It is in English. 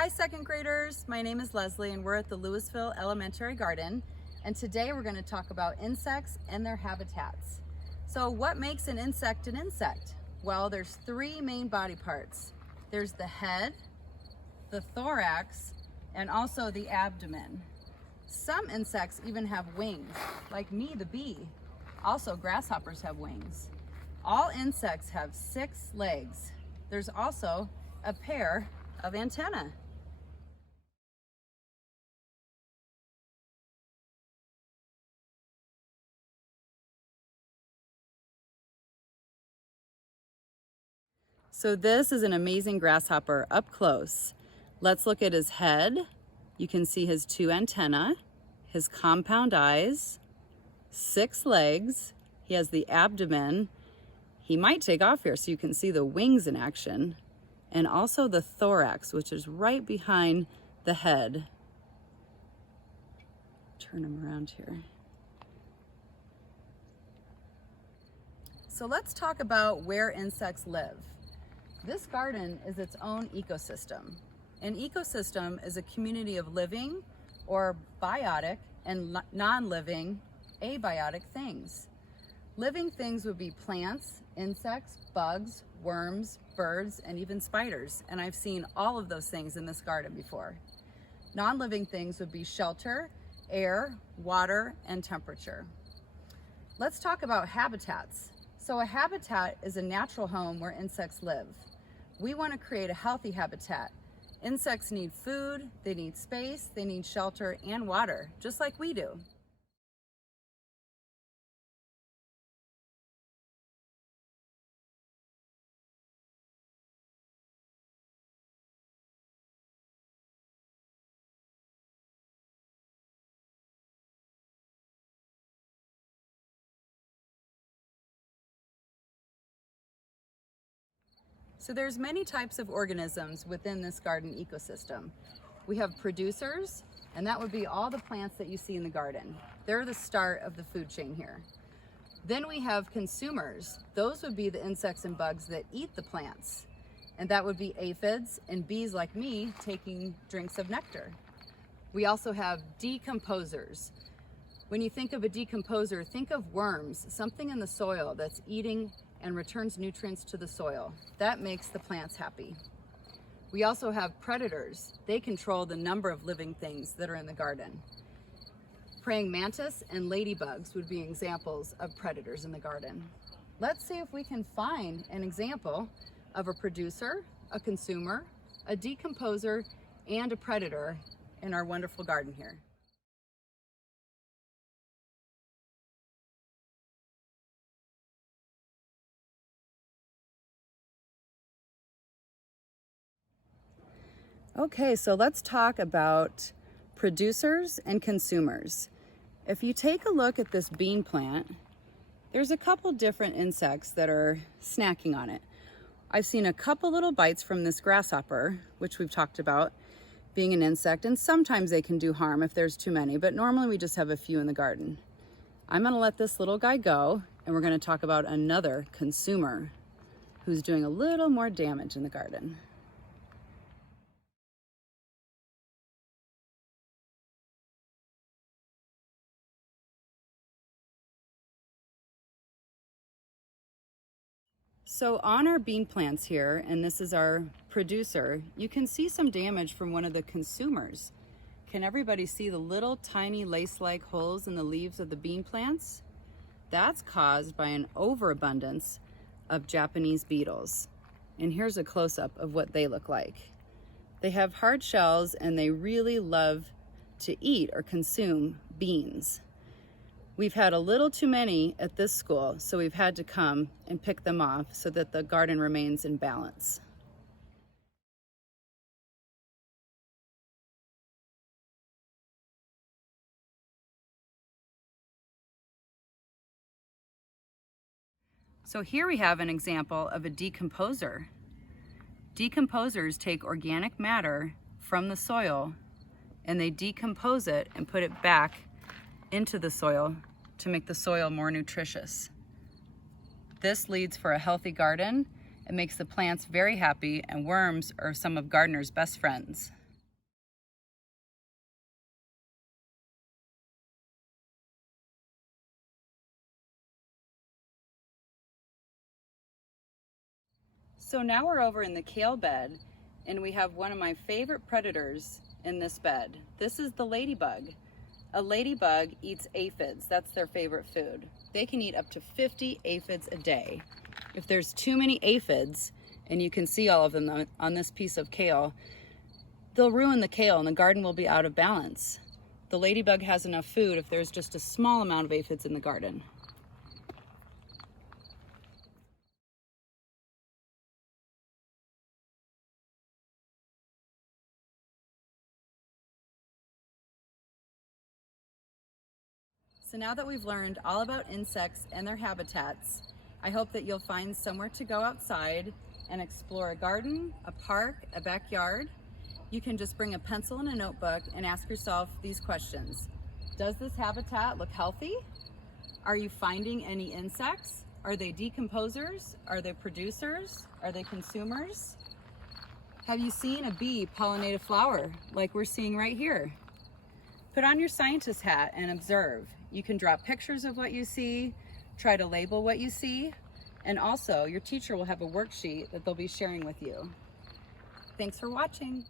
Hi second graders, my name is Leslie and we're at the Louisville Elementary Garden, and today we're going to talk about insects and their habitats. So what makes an insect an insect? Well, there's three main body parts. There's the head, the thorax, and also the abdomen. Some insects even have wings, like me, the bee. Also, grasshoppers have wings. All insects have 6 legs. There's also a pair of antennae. So this is an amazing grasshopper up close. Let's look at his head. You can see his 2 antennae, his compound eyes, 6 legs. He has the abdomen. He might take off here so you can see the wings in action, and also the thorax, which is right behind the head. Turn him around here. So let's talk about where insects live. This garden is its own ecosystem. An ecosystem is a community of living or biotic and non-living abiotic things. Living things would be plants, insects, bugs, worms, birds, and even spiders. And I've seen all of those things in this garden before. Non-living things would be shelter, air, water, and temperature. Let's talk about habitats. So a habitat is a natural home where insects live. We want to create a healthy habitat. Insects need food, they need space, they need shelter and water, just like we do. So there's many types of organisms within this garden ecosystem. We have producers, and that would be all the plants that you see in the garden. They're the start of the food chain here. Then we have consumers. Those would be the insects and bugs that eat the plants. And that would be aphids and bees like me taking drinks of nectar. We also have decomposers. When you think of a decomposer, think of worms, something in the soil that's eating and returns nutrients to the soil. That makes the plants happy. We also have predators. They control the number of living things that are in the garden. Praying mantis and ladybugs would be examples of predators in the garden. Let's see if we can find an example of a producer, a consumer, a decomposer, and a predator in our wonderful garden here. Okay, so let's talk about producers and consumers. If you take a look at this bean plant, there's a couple different insects that are snacking on it. I've seen a couple little bites from this grasshopper, which we've talked about being an insect, and sometimes they can do harm if there's too many, but normally we just have a few in the garden. I'm gonna let this little guy go, and we're gonna talk about another consumer who's doing a little more damage in the garden. So on our bean plants here, and this is our producer, you can see some damage from one of the consumers. Can everybody see the little tiny lace-like holes in the leaves of the bean plants? That's caused by an overabundance of Japanese beetles. And here's a close-up of what they look like. They have hard shells and they really love to eat or consume beans. We've had a little too many at this school, so we've had to come and pick them off so that the garden remains in balance. So here we have an example of a decomposer. Decomposers take organic matter from the soil and they decompose it and put it back into the soil to make the soil more nutritious. This leads for a healthy garden. It makes the plants very happy, and worms are some of gardeners' best friends. So now we're over in the kale bed, and we have one of my favorite predators in this bed. This is the ladybug. A ladybug eats aphids. That's their favorite food. They can eat up to 50 aphids a day. If there's too many aphids, and you can see all of them on this piece of kale, they'll ruin the kale and the garden will be out of balance. The ladybug has enough food if there's just a small amount of aphids in the garden. So now that we've learned all about insects and their habitats, I hope that you'll find somewhere to go outside and explore a garden, a park, a backyard. You can just bring a pencil and a notebook and ask yourself these questions. Does this habitat look healthy? Are you finding any insects? Are they decomposers? Are they producers? Are they consumers? Have you seen a bee pollinate a flower like we're seeing right here? Put on your scientist hat and observe. You can draw pictures of what you see, try to label what you see, and also your teacher will have a worksheet that they'll be sharing with you. Thanks for watching.